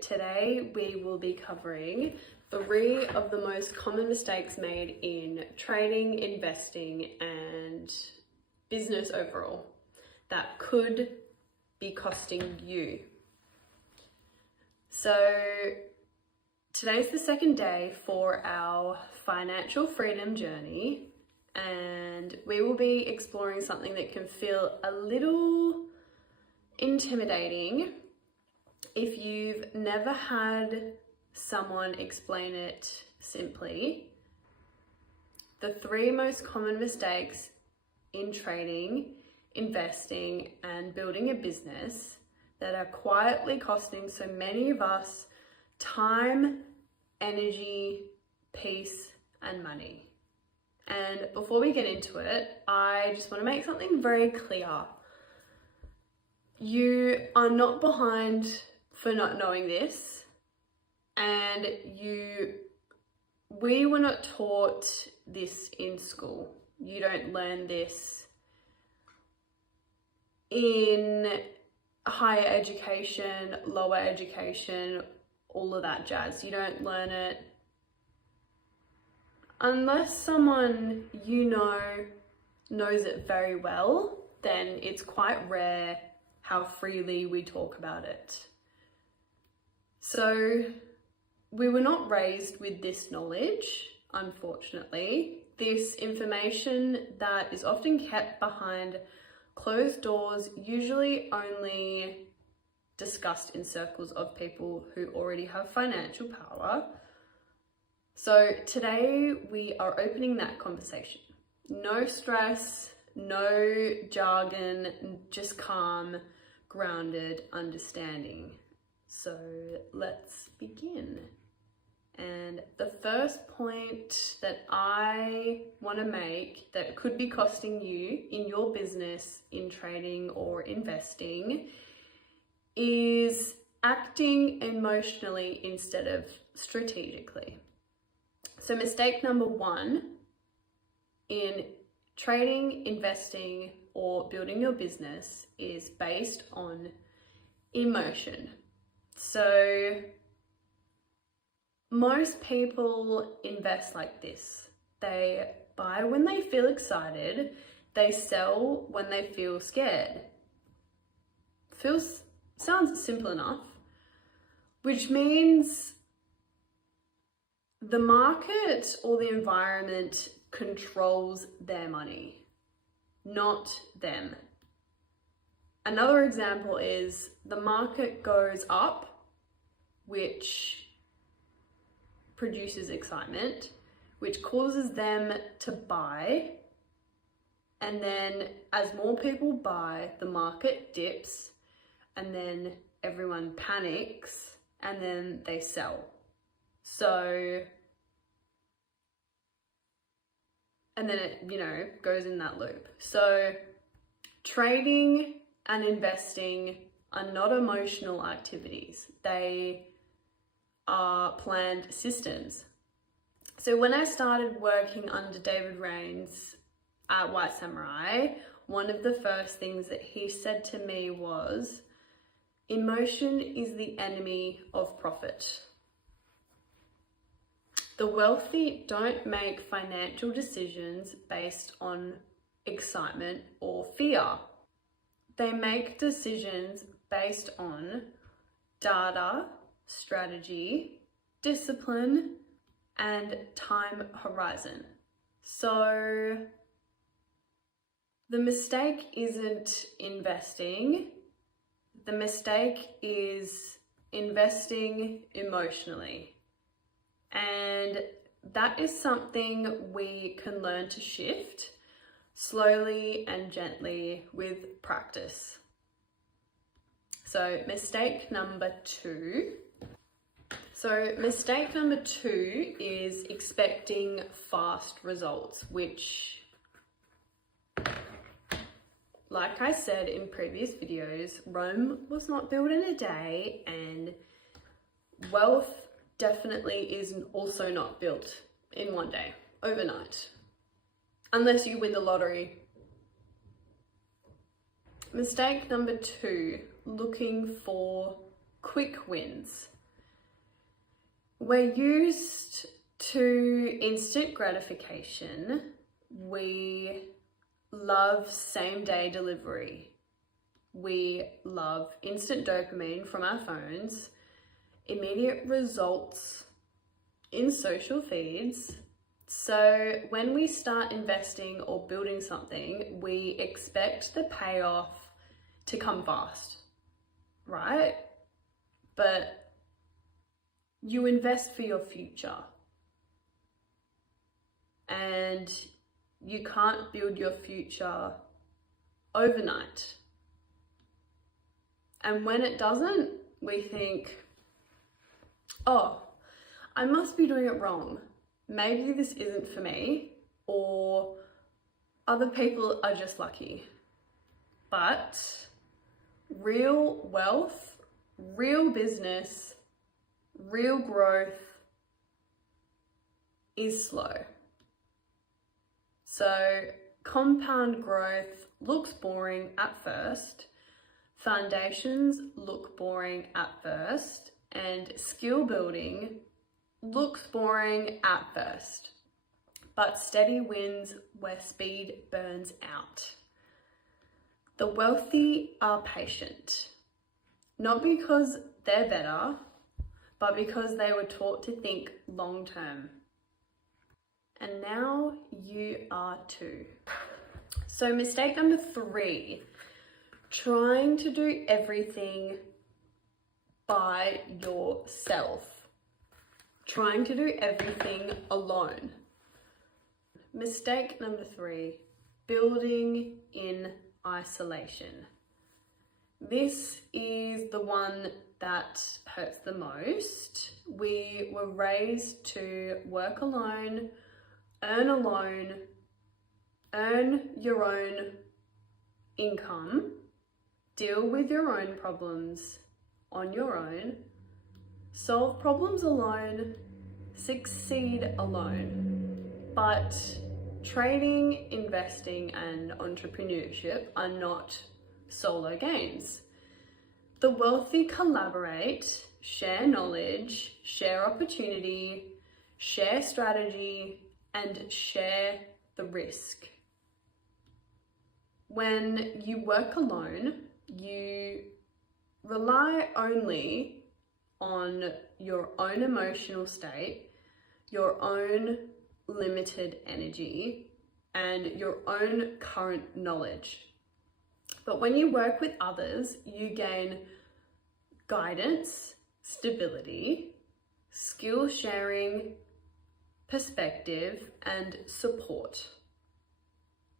today we will be covering 3 of the most common mistakes made in trading, investing, and business overall that could be costing you. So today's the second day for our financial freedom journey, and we will be exploring something that can feel a little intimidating if you've never had someone explain it simply. The 3 most common mistakes in trading, investing, and building a business that are quietly costing so many of us time, energy, peace, and money. And before we get into it, I just want to make something very clear. You are not behind for not knowing this, and we were not taught this in school. You don't learn this in higher education, lower education, all of that jazz. You don't learn it unless someone you know knows it very well. Then it's quite rare how freely we talk about it. So we were not raised with this knowledge, unfortunately. This information that is often kept behind closed doors, usually only discussed in circles of people who already have financial power. So today we are opening that conversation. No stress, no jargon, just calm, grounded understanding. So let's begin. And the first point that I want to make that could be costing you in your business, in trading or investing, is acting emotionally instead of strategically. So mistake number 1 in trading, investing, or building your business is based on emotion. So most people invest like this. They buy when they feel excited, they sell when they feel scared. Sounds simple enough, which means the market or the environment controls their money, not them. Another example is the market goes up, which produces excitement, which causes them to buy. And then as more people buy, the market dips, and then everyone panics, and then they sell. So, and then it, goes in that loop. So trading and investing are not emotional activities. They are planned systems. So when I started working under David Rains at White Samurai, one of the first things that he said to me was, emotion is the enemy of profit. The wealthy don't make financial decisions based on excitement or fear. They make decisions based on data, strategy, discipline, and time horizon. So the mistake isn't investing. The mistake is investing emotionally. And that is something we can learn to shift slowly and gently with practice. So mistake number 2. Mistake number 2 is expecting fast results, which, like I said in previous videos, Rome was not built in a day, and wealth definitely is also not built in one day, overnight, unless you win the lottery. Mistake number 2, looking for quick wins. We're used to instant gratification. We love same-day delivery. We love instant dopamine from our phones, immediate results in social feeds. So when we start investing or building something, we expect the payoff to come fast, right? But you invest for your future, and you can't build your future overnight. And when it doesn't, we think, oh, I must be doing it wrong. Maybe this isn't for me, or other people are just lucky. But real wealth, real business, real growth is slow. So compound growth looks boring at first, foundations look boring at first, and skill building looks boring at first, but steady wins where speed burns out. The wealthy are patient, not because they're better, but because they were taught to think long term. And now you are too. So mistake number 3, trying to do everything by yourself. Trying to do everything alone. Mistake number 3, building in isolation. This is the one that hurts the most. We were raised to work alone, earn your own income, deal with your own problems on your own, solve problems alone, succeed alone. But trading, investing, and entrepreneurship are not solo games. The wealthy collaborate, share knowledge, share opportunity, share strategy, and share the risk. When you work alone, you rely only on your own emotional state, your own limited energy, and your own current knowledge. But when you work with others, you gain guidance, stability, skill sharing, perspective, and support.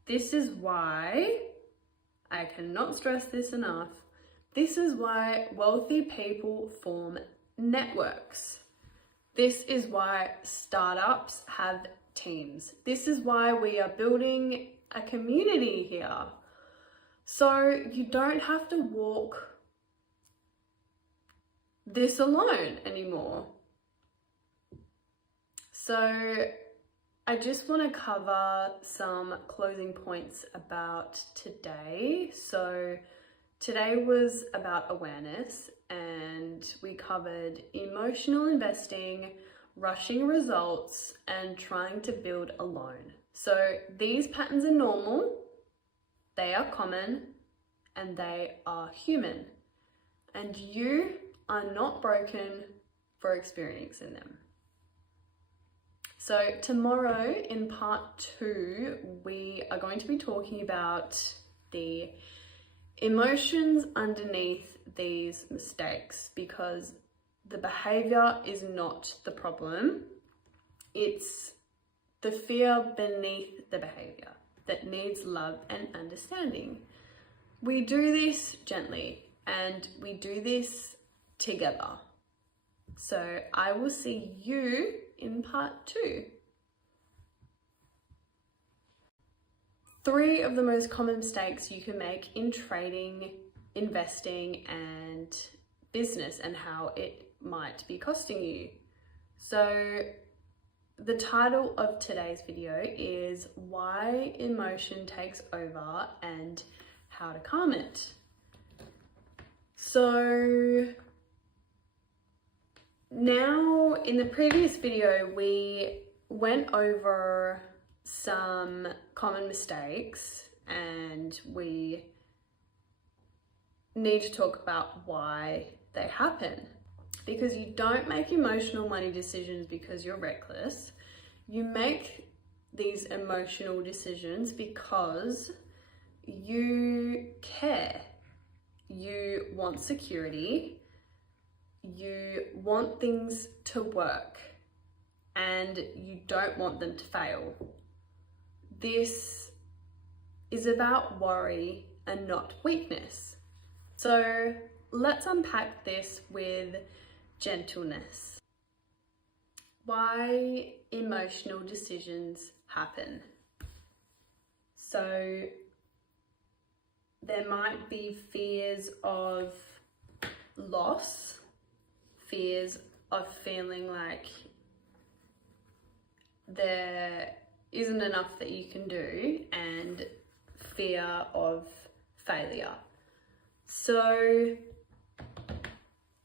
This is why, I cannot stress this enough, this is why wealthy people form networks. This is why startups have teams. This is why we are building a community here. So you don't have to walk this alone anymore. So I just want to cover some closing points about today. So today was about awareness, and we covered emotional investing, rushing results, and trying to build alone. So these patterns are normal, they are common, and they are human. And you are not broken for experiencing them. So tomorrow in part 2, we are going to be talking about the emotions underneath these mistakes, because the behavior is not the problem. It's the fear beneath the behavior that needs love and understanding. We do this gently, and we do this together. So I will see you in part 2. 3 of the most common mistakes you can make in trading, investing, and business, and how it might be costing you. So the title of today's video is Why Emotion Takes Over and How to Calm It. So Now, in the previous video, we went over some common mistakes and we need to talk about why they happen. Because you don't make emotional money decisions because you're reckless. You make these emotional decisions because you care. You want security. You want things to work and you don't want them to fail. This is about worry and not weakness. So let's unpack this with gentleness. Why emotional decisions happen. So there might be fears of loss, fears of feeling like there isn't enough that you can do, and fear of failure. So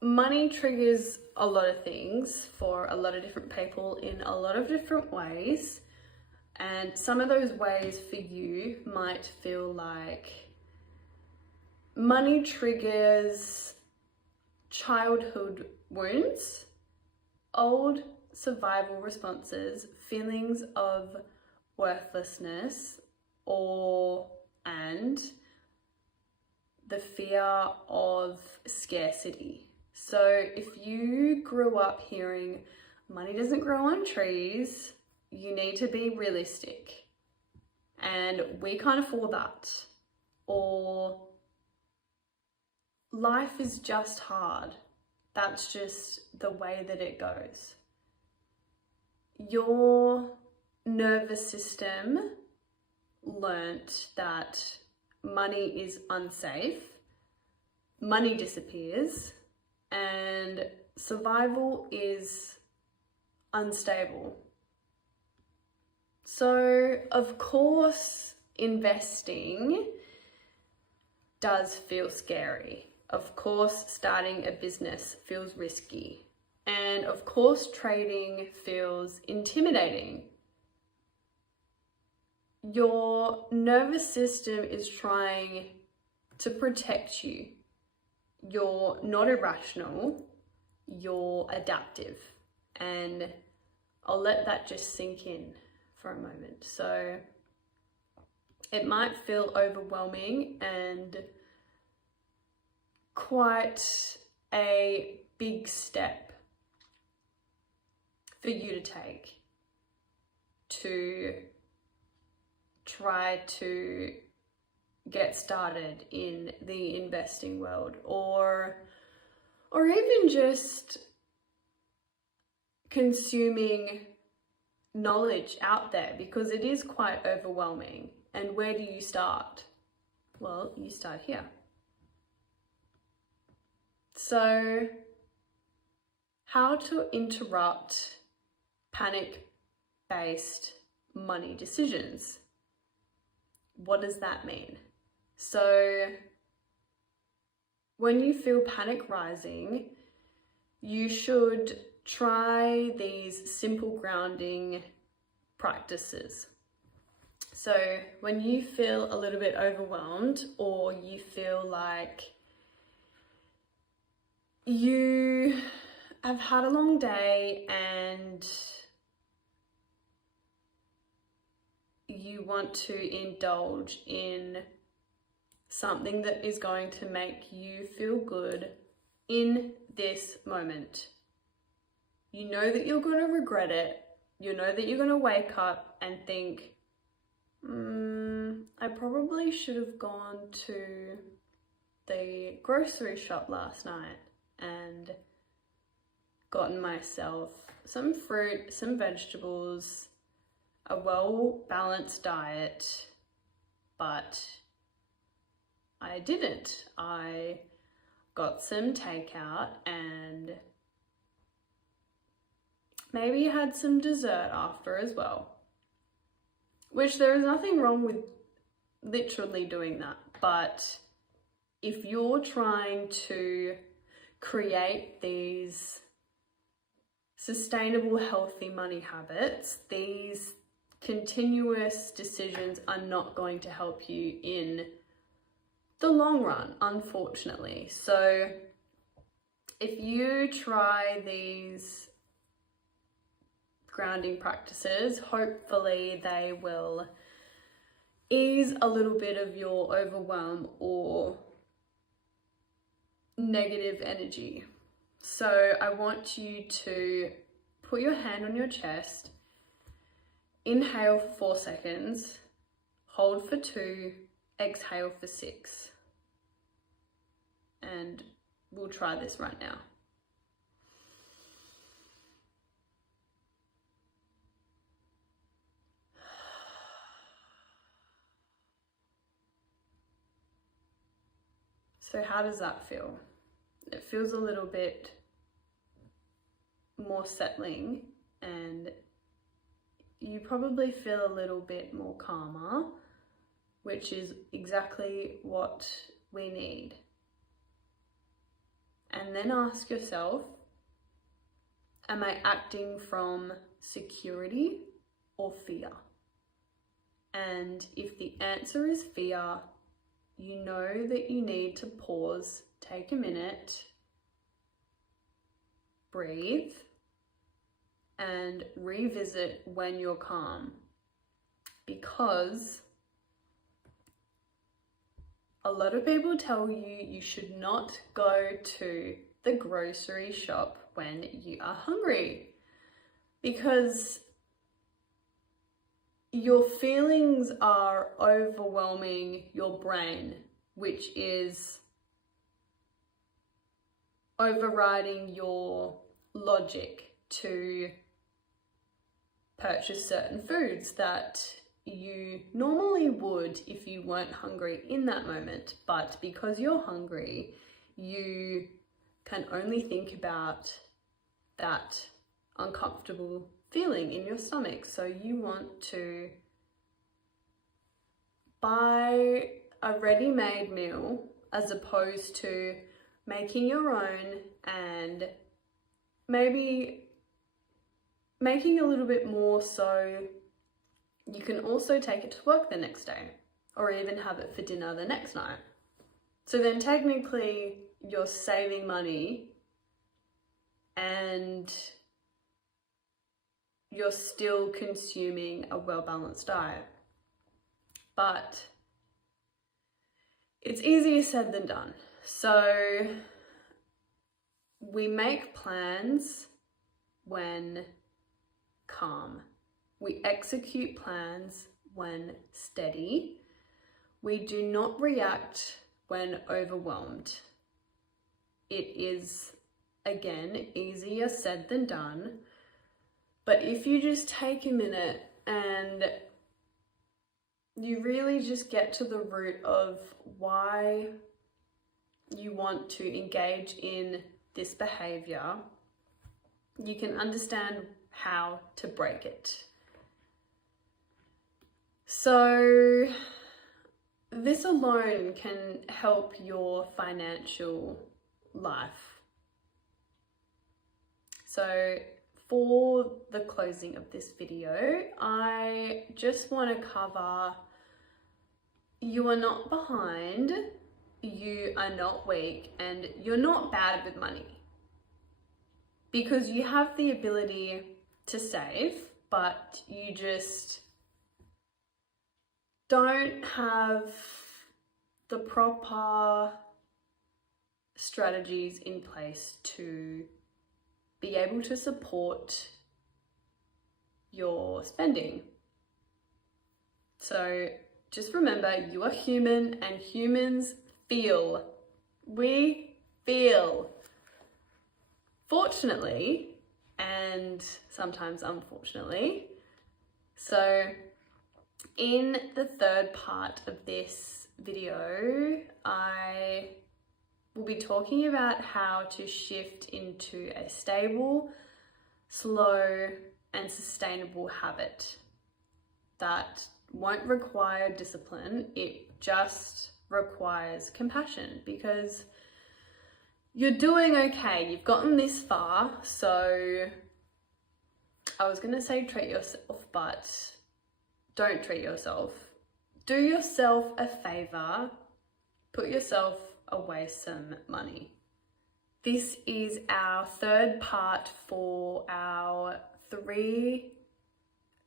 money triggers a lot of things for a lot of different people in a lot of different ways. And some of those ways for you might feel like money triggers childhood wounds, old survival responses, feelings of worthlessness, and the fear of scarcity. So if you grew up hearing money doesn't grow on trees, you need to be realistic. And we can't afford that. Or life is just hard. That's just the way that it goes. Your nervous system learnt that money is unsafe, money disappears, and survival is unstable. So, of course, investing does feel scary. Of course, starting a business feels risky. And of course, trading feels intimidating. Your nervous system is trying to protect you. You're not irrational, you're adaptive. And I'll let that just sink in for a moment. So it might feel overwhelming and quite a big step for you to take to try to get started in the investing world, or even just consuming knowledge out there, because it is quite overwhelming. And where do you start? Well, you start here. So, how to interrupt panic-based money decisions. What does that mean? So, when you feel panic rising, you should try these simple grounding practices. So, when you feel a little bit overwhelmed, or you feel like you have had a long day and you want to indulge in something that is going to make you feel good in this moment. You know that you're going to regret it. You know that you're going to wake up and think, I probably should have gone to the grocery shop last night and gotten myself some fruit, some vegetables, a well-balanced diet, but I didn't. I got some takeout and maybe had some dessert after as well, which there is nothing wrong with literally doing that. But if you're trying to create these sustainable, healthy money habits, these continuous decisions are not going to help you in the long run, unfortunately. So if you try these grounding practices, hopefully they will ease a little bit of your overwhelm or negative energy. So I want you to put your hand on your chest, inhale for 4 seconds, hold for 2, exhale for 6. And we'll try this right now. So how does that feel? It feels a little bit more settling, and you probably feel a little bit more calmer, which is exactly what we need. And then ask yourself, am I acting from security or fear? And if the answer is fear, you know that you need to pause, take a minute, breathe, and revisit when you're calm. Because a lot of people tell you you should not go to the grocery shop when you are hungry, because your feelings are overwhelming your brain, which is overriding your logic to purchase certain foods that you normally would if you weren't hungry in that moment. But because you're hungry, you can only think about that uncomfortable feeling in your stomach. So you want to buy a ready-made meal as opposed to making your own, and maybe making a little bit more so you can also take it to work the next day, or even have it for dinner the next night. So then technically you're saving money and you're still consuming a well-balanced diet. But it's easier said than done. So we make plans when calm. We execute plans when steady. We do not react when overwhelmed. It is, again, easier said than done. But if you just take a minute and you really just get to the root of why you want to engage in this behavior, you can understand how to break it. So this alone can help your financial life. So for the closing of this video, I just want to cover, you are not behind, you are not weak, and you're not bad with money. Because you have the ability to save, but you just don't have the proper strategies in place to be able to support your spending. So just remember, you are human and humans feel. We feel. Fortunately, and sometimes unfortunately. So in the third part of this video, I will be talking about how to shift into a stable, slow, and sustainable habit that won't require discipline. It just requires compassion, because you're doing okay. You've gotten this far, so I was gonna say treat yourself, but don't treat yourself. Do yourself a favor, put yourself away some money. This is our third part for our 3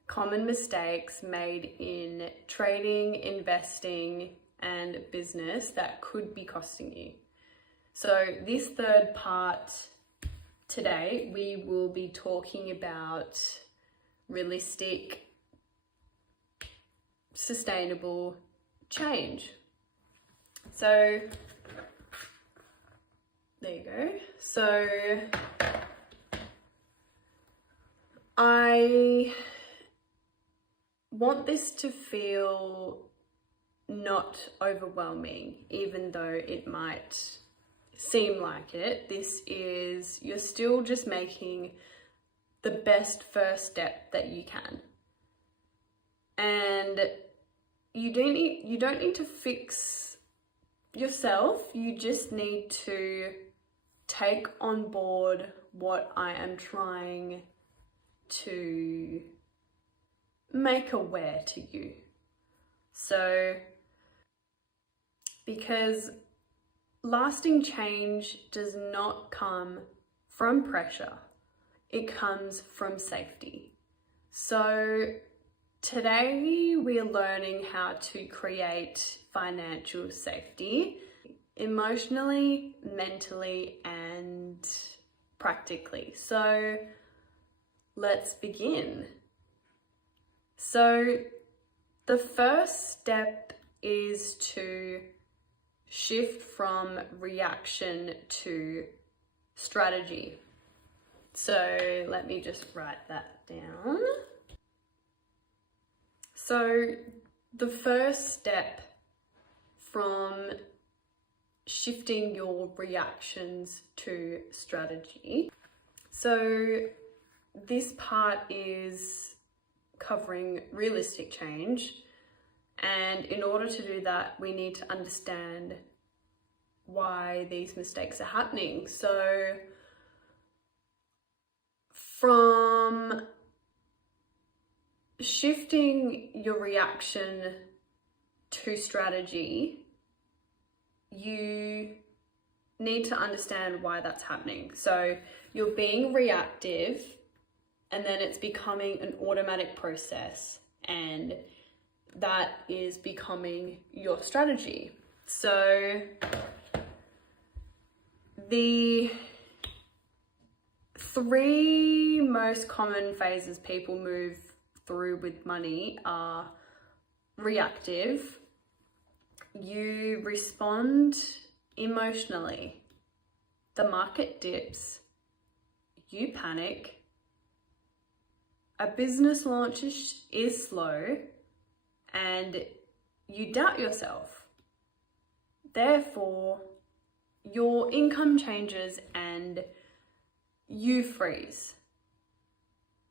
common mistakes made in trading, investing, and business that could be costing you. So this third part today, we will be talking about realistic, sustainable change. So there you go. So I want this to feel not overwhelming, even though it might seem like it. You're still just making the best first step that you can. And you don't need to fix yourself. You just need to take on board what I am trying to make aware to you. So, because lasting change does not come from pressure, it comes from safety. So today we are learning how to create financial safety emotionally, mentally, and practically. So let's begin. So the first step is to shift from reaction to strategy. So let me just write that down. So the first step from shifting your reactions to strategy. So this part is covering realistic change. And in order to do that, we need to understand why these mistakes are happening. So from shifting your reaction to strategy, you need to understand why that's happening. So you're being reactive, and then it's becoming an automatic process, and that is becoming your strategy. So the 3 most common phases people move through with money are reactive. You respond emotionally. The market dips. You panic. A business launch is slow, and you doubt yourself. Therefore, your income changes and you freeze.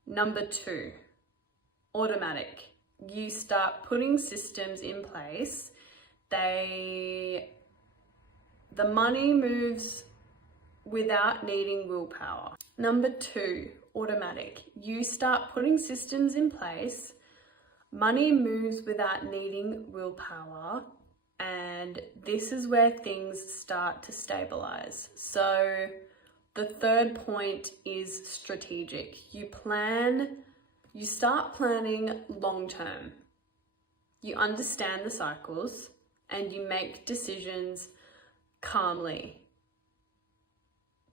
Number 2, automatic. You start putting systems in place. The money moves without needing willpower. Number 2, automatic. You start putting systems in place. Money moves without needing willpower, and this is where things start to stabilize. So the third point is strategic. You start planning long term. You understand the cycles and you make decisions calmly.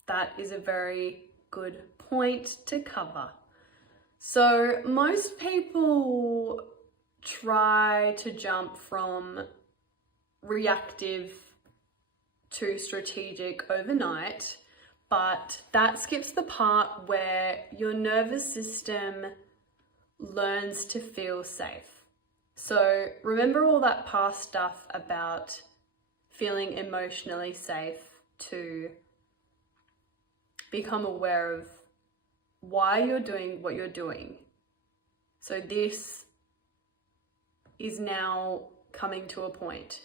That is a very good point to cover. So most people try to jump from reactive to strategic overnight, but that skips the part where your nervous system learns to feel safe. So remember all that past stuff about feeling emotionally safe to become aware of why you're doing what you're doing. So this is now coming to a point.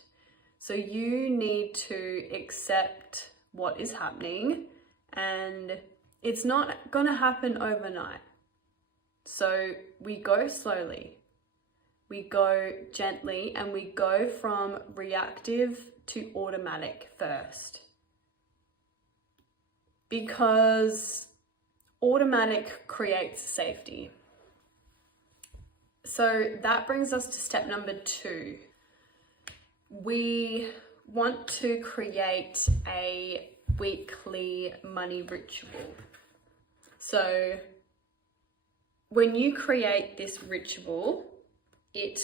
So you need to accept what is happening, and it's not going to happen overnight. So we go slowly, we go gently, and we go from reactive to automatic first. Because automatic creates safety. So that brings us to step number 2. We want to create a weekly money ritual. So when you create this ritual, it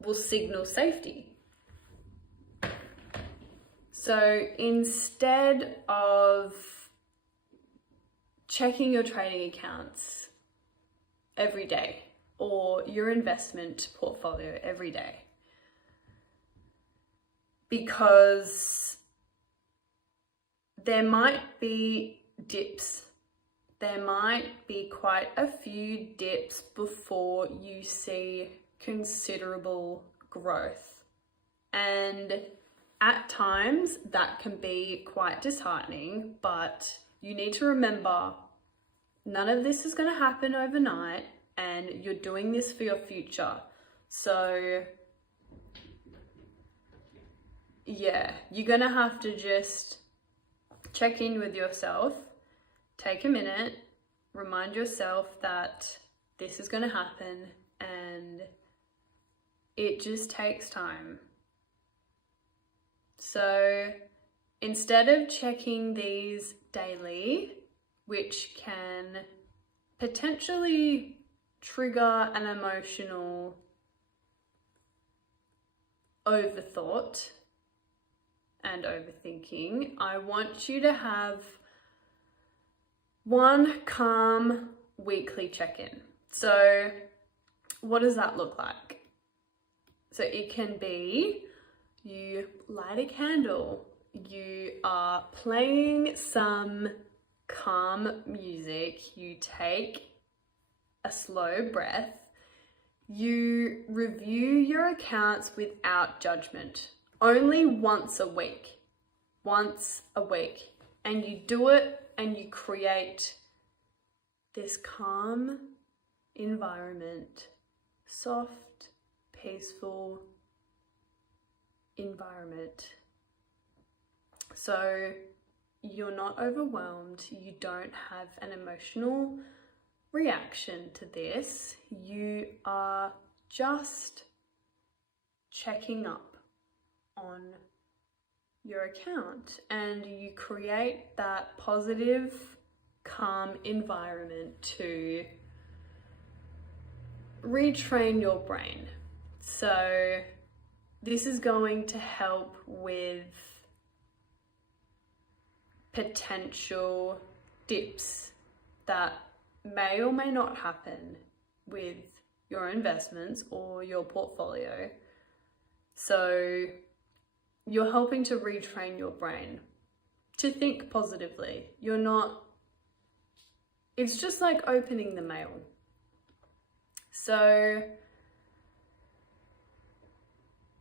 will signal safety. So instead of checking your trading accounts every day or your investment portfolio every day, because there might be dips, there might be quite a few dips before you see considerable growth. And at times that can be quite disheartening, but you need to remember none of this is going to happen overnight, and you're doing this for your future. So yeah, you're going to have to just check in with yourself, take a minute, remind yourself that this is going to happen, and it just takes time. So instead of checking these daily, which can potentially trigger an emotional overthought and overthinking, I want you to have one calm weekly check-in. So what does that look like? So it can be you light a candle, you are playing some calm music, you take a slow breath, you review your accounts without judgment, only once a week, and you do it and you create this calm environment, soft, peaceful environment. So you're not overwhelmed, you don't have an emotional reaction to this, you are just checking up on your account, and you create that positive, calm environment to retrain your brain. So this is going to help with potential dips that may or may not happen with your investments or your portfolio. So you're helping to retrain your brain to think positively. It's just like opening the mail. So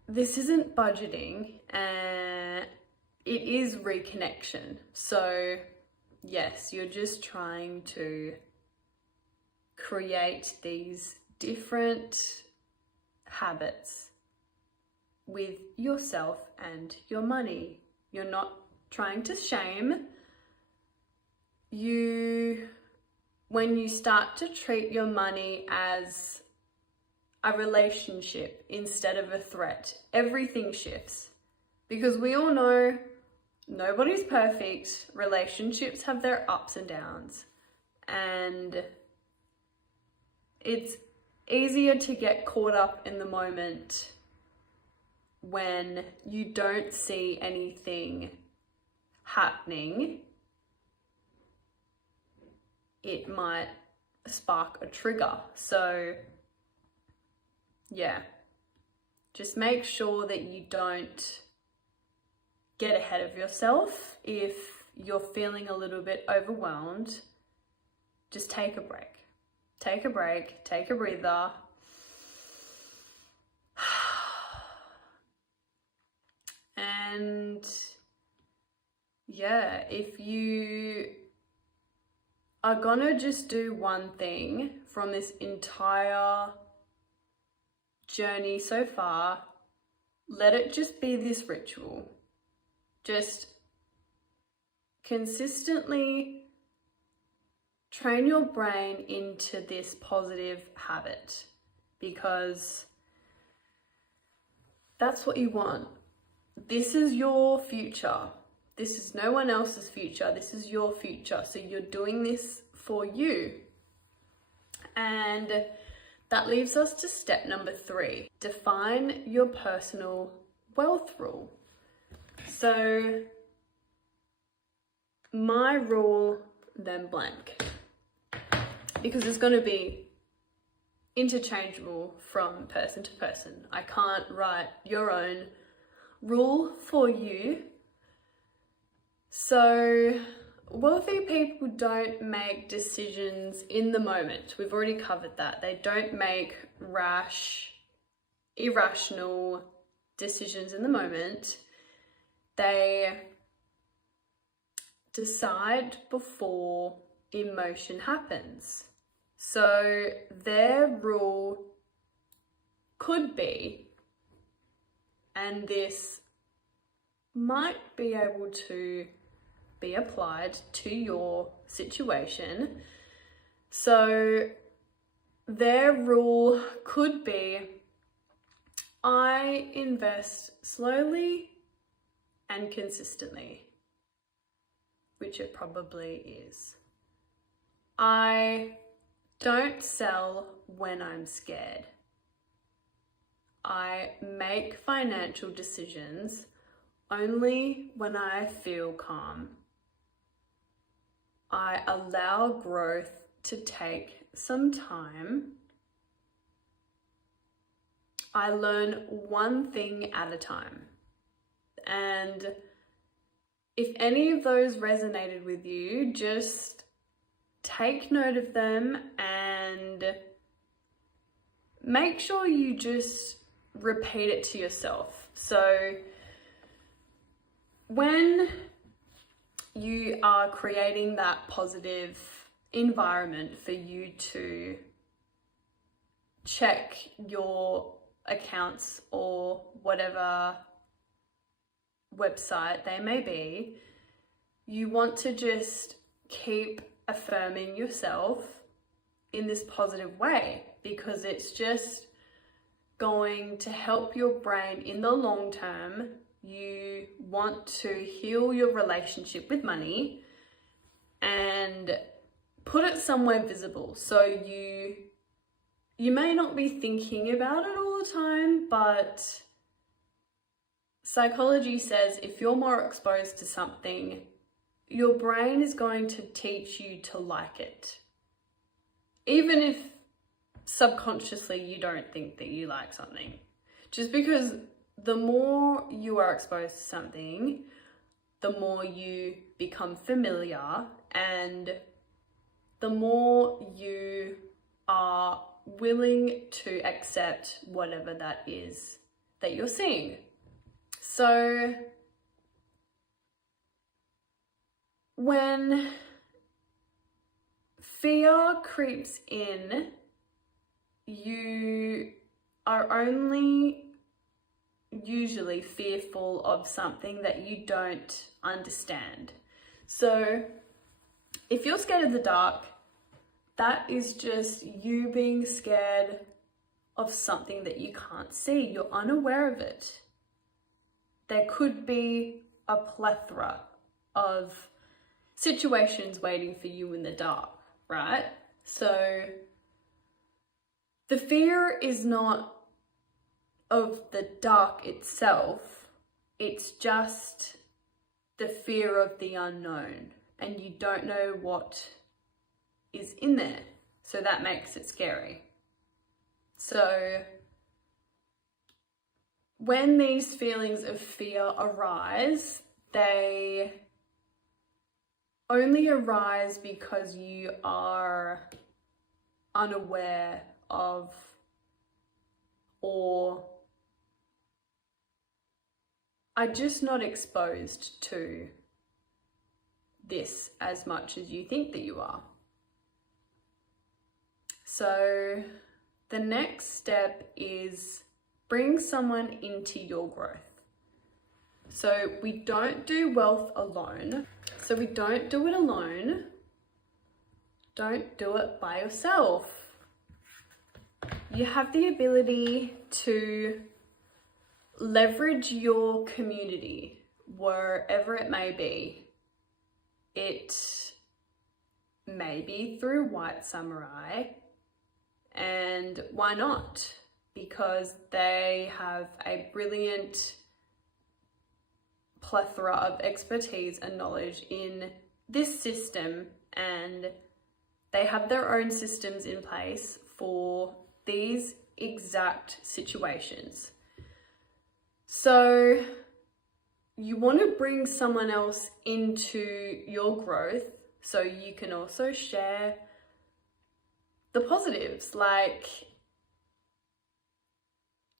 this isn't budgeting, and it is reconnection. So yes, you're just trying to create these different habits with yourself and your money. You're not trying to shame. When you start to treat your money as a relationship instead of a threat, everything shifts. Because we all know nobody's perfect. Relationships have their ups and downs. And it's easier to get caught up in the moment when you don't see anything happening. It might spark a trigger. So yeah, just make sure that you don't get ahead of yourself. If you're feeling a little bit overwhelmed, just take a break. Take a break, take a breather. And yeah, if you are gonna just do one thing from this entire journey so far, let it just be this ritual. Just consistently train your brain into this positive habit, because that's what you want. This is your future. This is no one else's future. This is your future. So you're doing this for you. And that leaves us to step number 3. Define your personal wealth rule. So my rule, then blank, because it's going to be interchangeable from person to person. I can't write your own rule for you. So wealthy people don't make decisions in the moment. We've already covered that. They don't make rash, irrational decisions in the moment. They decide before emotion happens. So their rule could be, and this might be able to be applied to your situation. So their rule could be, I invest slowly and consistently, which it probably is. I don't sell when I'm scared. I make financial decisions only when I feel calm. I allow growth to take some time. I learn one thing at a time. And if any of those resonated with you, just take note of them and make sure you just repeat it to yourself. So when you are creating that positive environment for you to check your accounts or whatever website they may be, you want to just keep affirming yourself in this positive way, because it's just going to help your brain in the long term. You want to heal your relationship with money and put it somewhere visible. So you may not be thinking about it all the time, but psychology says if you're more exposed to something, your brain is going to teach you to like it. Even if subconsciously you don't think that you like something. Just because the more you are exposed to something, the more you become familiar, and the more you are willing to accept whatever that is that you're seeing. So when fear creeps in, you are only usually fearful of something that you don't understand. So if you're scared of the dark, that is just you being scared of something that you can't see. You're unaware of it. There could be a plethora of situations waiting for you in the dark, right? So the fear is not of the dark itself, it's just the fear of the unknown, and you don't know what is in there, so that makes it scary. So when these feelings of fear arise, they only arise because you are unaware of or are just not exposed to this as much as you think that you are. So the next step is bring someone into your growth. So we don't do wealth alone. So we don't do it alone. Don't do it by yourself. You have the ability to leverage your community wherever it may be. It may be through White Samurai, and why not? Because they have a brilliant plethora of expertise and knowledge in this system, and they have their own systems in place for these exact situations. So you want to bring someone else into your growth so you can also share the positives. Like,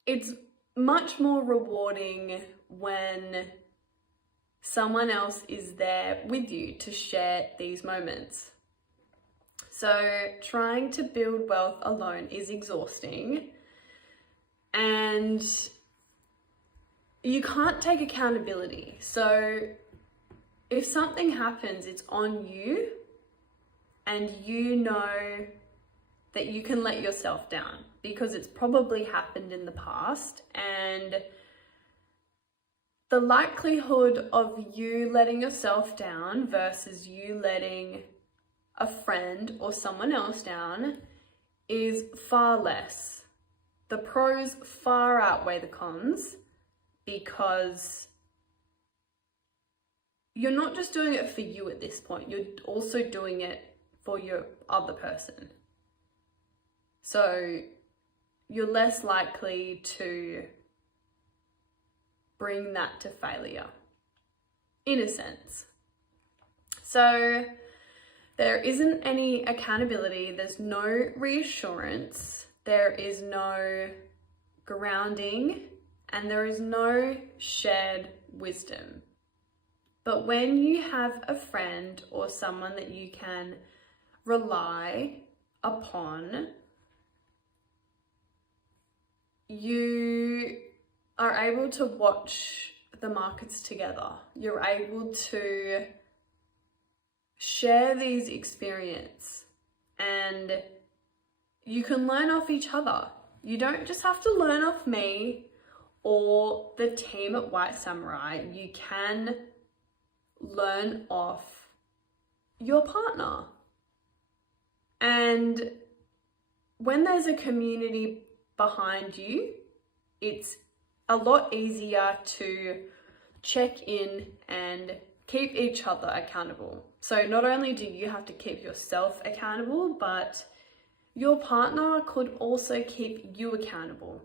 it's much more rewarding when someone else is there with you to share these moments. So trying to build wealth alone is exhausting, and you can't take accountability. So if something happens, it's on you, and you know that you can let yourself down because it's probably happened in the past, and the likelihood of you letting yourself down versus you letting a friend or someone else down is far less. The pros far outweigh the cons, because you're not just doing it for you at this point, you're also doing it for your other person. So you're less likely to bring that to failure, in a sense. So there isn't any accountability, there's no reassurance, there is no grounding, and there is no shared wisdom. But when you have a friend or someone that you can rely upon, you are able to watch the markets together. You're able to share these experiences, and you can learn off each other. You don't just have to learn off me or the team at White Samurai. You can learn off your partner. And when there's a community behind you, it's a lot easier to check in and keep each other accountable. So not only do you have to keep yourself accountable, but your partner could also keep you accountable,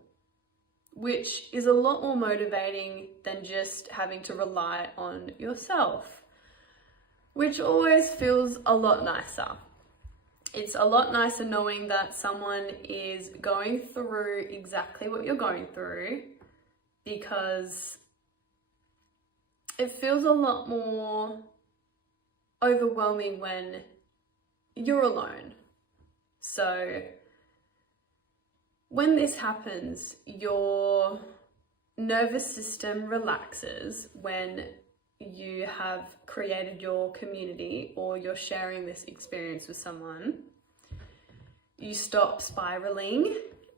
which is a lot more motivating than just having to rely on yourself, which always feels a lot nicer. It's a lot nicer knowing that someone is going through exactly what you're going through, because it feels a lot more overwhelming when you're alone. So when this happens, your nervous system relaxes when you have created your community or you're sharing this experience with someone. You stop spiraling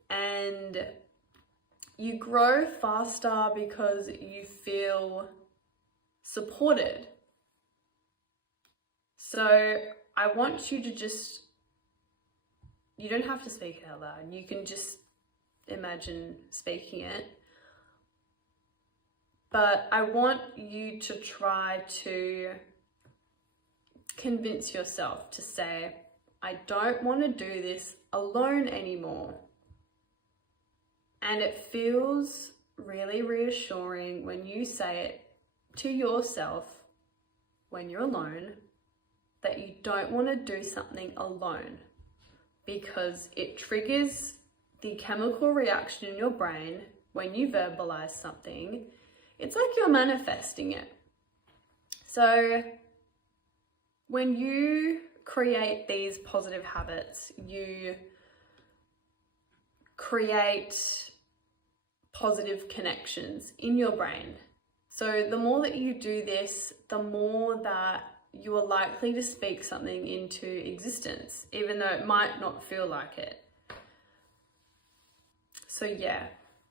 and you grow faster because you feel supported. So I want you to just, you don't have to speak it out loud. You can just imagine speaking it. But I want you to try to convince yourself to say, I don't want to do this alone anymore. And it feels really reassuring when you say it to yourself when you're alone, that you don't want to do something alone, because it triggers the chemical reaction in your brain when you verbalize something. It's like you're manifesting it. So when you create these positive habits, you create positive connections in your brain. So the more that you do this, the more that you are likely to speak something into existence, even though it might not feel like it. So yeah,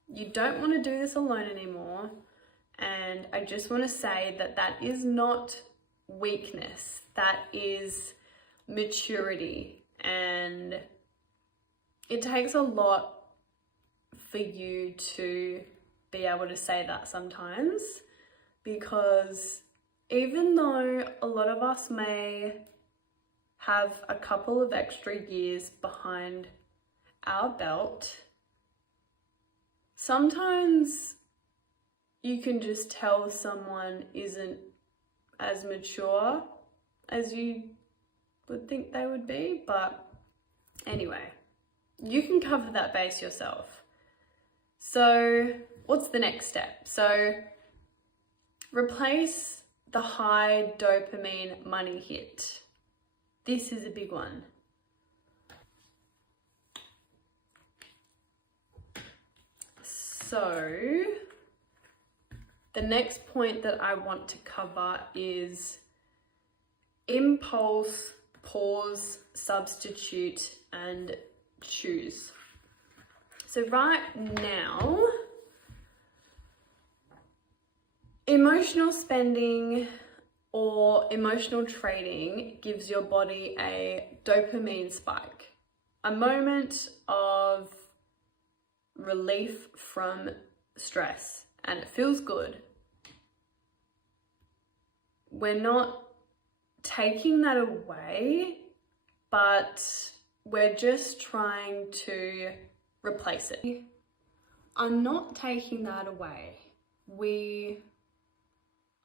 you don't want to do this alone anymore. And I just want to say that that is not weakness, that is maturity. And it takes a lot for you to be able to say that sometimes, because even though a lot of us may have a couple of extra years behind our belt, sometimes you can just tell someone isn't as mature as you would think they would be. But anyway, you can cover that base yourself. So what's the next step? So replace the high dopamine money hit. This is a big one. So the next point that I want to cover is impulse, pause, substitute, and choose. So right now, emotional spending or emotional trading gives your body a dopamine spike, a moment of relief from stress, and it feels good. We're not taking that away, but we're just trying to replace it. I'm not taking that away. We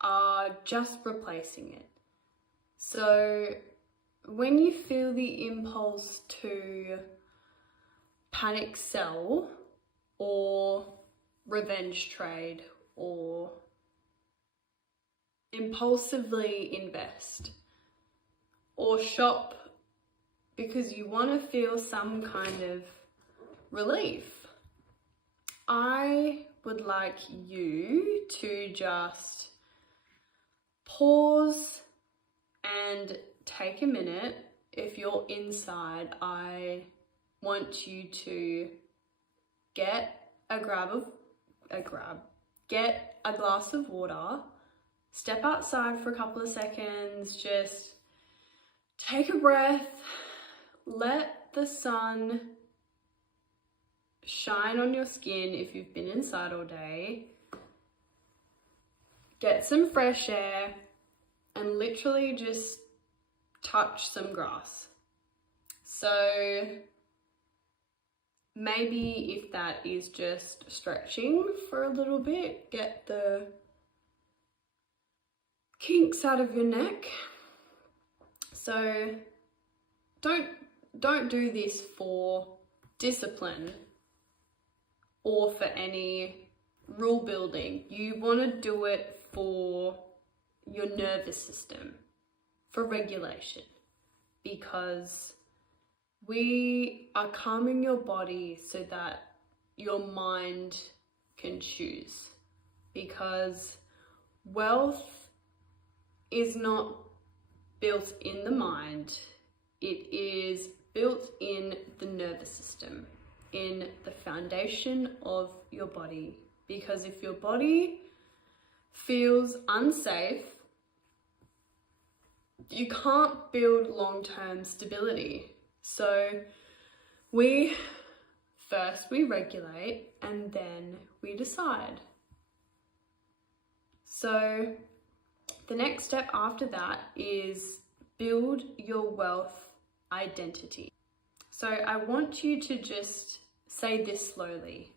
are just replacing it. So when you feel the impulse to panic sell or revenge trade or impulsively invest or shop because you want to feel some kind of relief, I would like you to just pause and take a minute. If you're inside, I want you to get a glass of water, step outside for a couple of seconds, just take a breath, let the sun shine on your skin if you've been inside all day, get some fresh air, and literally just touch some grass. So maybe if that is just stretching for a little bit, get the kinks out of your neck. So don't do this for discipline or for any rule building. You want to do it for your nervous system, for regulation, because we are calming your body so that your mind can choose, because wealth is not built in the mind, it is built in the nervous system, in the foundation of your body. Because if your body feels unsafe, you can't build long-term stability. So we regulate and then we decide. So the next step after that is build your wealth identity. So I want you to just say this slowly.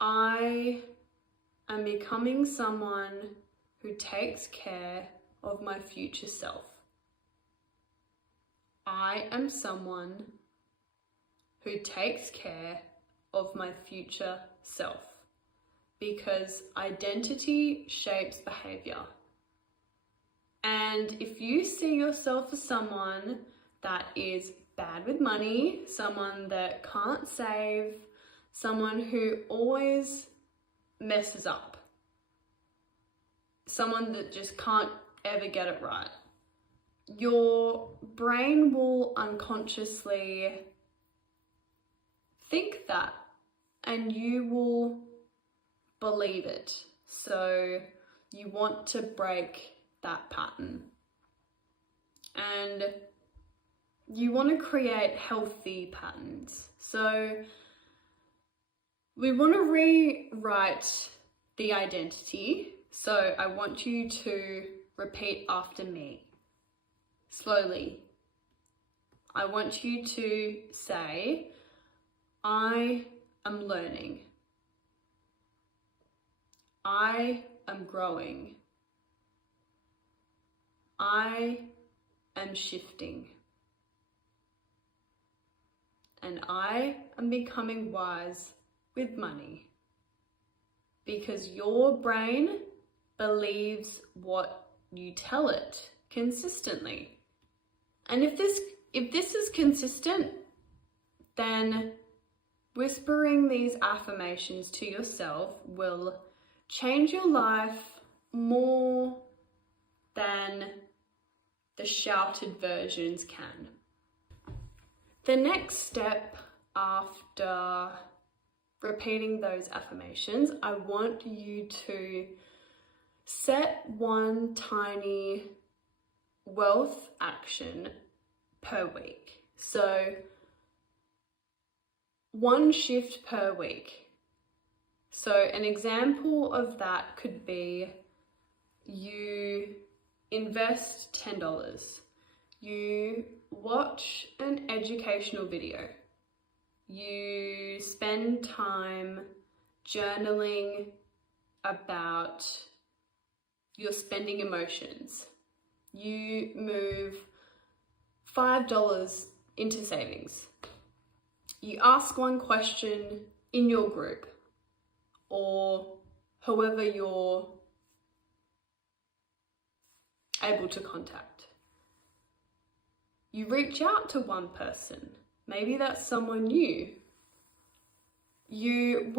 I am becoming someone who takes care of my future self. I am someone who takes care of my future self, because identity shapes behavior. And if you see yourself as someone that is bad with money, someone that can't save, someone who always messes up, someone that just can't ever get it right. Your brain will unconsciously think that and you will believe it. So you want to break that pattern. And you want to create healthy patterns. So we want to rewrite the identity. So I want you to repeat after me slowly. I want you to say, I am learning. I am growing. I am shifting. And I am becoming wise with money. Because your brain believes what you tell it consistently. And if this is consistent, then whispering these affirmations to yourself will change your life more than the shouted versions can. The next step after repeating those affirmations, I want you to set one tiny wealth action per week. So one shift per week. So an example of that could be you invest $10. You watch an educational video. You spend time journaling about your spending emotions. You move $5 into savings. You ask one question in your group or whoever you're able to contact. You reach out to one person. Maybe that's someone new. You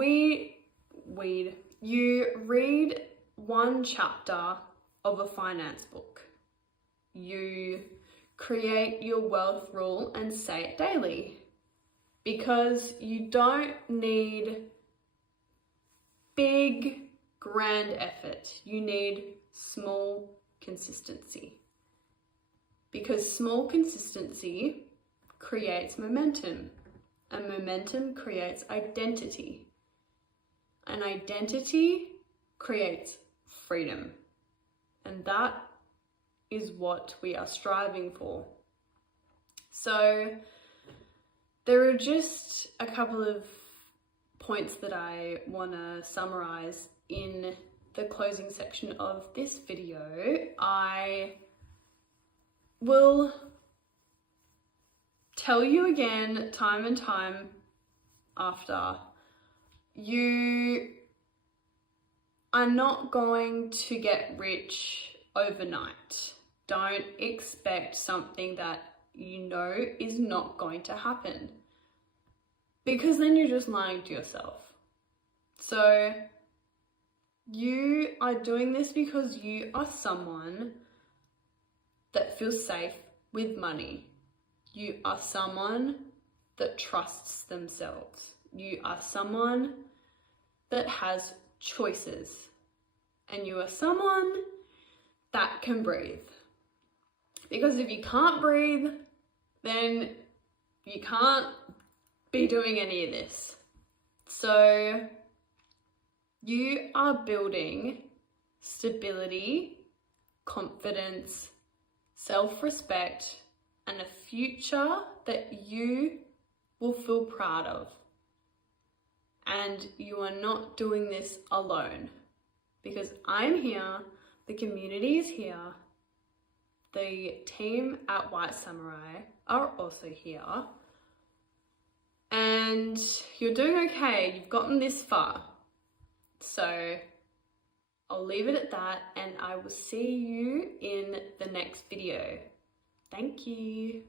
read one chapter of a finance book. You create your wealth rule and say it daily. Because you don't need big, grand effort. You need small consistency. Because small consistency creates momentum, and momentum creates identity. And identity creates freedom. And that is what we are striving for. So there are just a couple of points that I want to summarize in the closing section of this video. I will tell you again time and time after, you are not going to get rich overnight. Don't expect something that you know is not going to happen, because then you're just lying to yourself. So you are doing this because you are someone that feels safe with money. You are someone that trusts themselves. You are someone that has choices. And you are someone that can breathe. Because if you can't breathe, then you can't be doing any of this. So you are building stability, confidence, self-respect, and a future that you will feel proud of. And you are not doing this alone, because I'm here, the community is here, the team at White Samurai are also here, and you're doing okay. You've gotten this far. So I'll leave it at that, and I will see you in the next video. Thank you.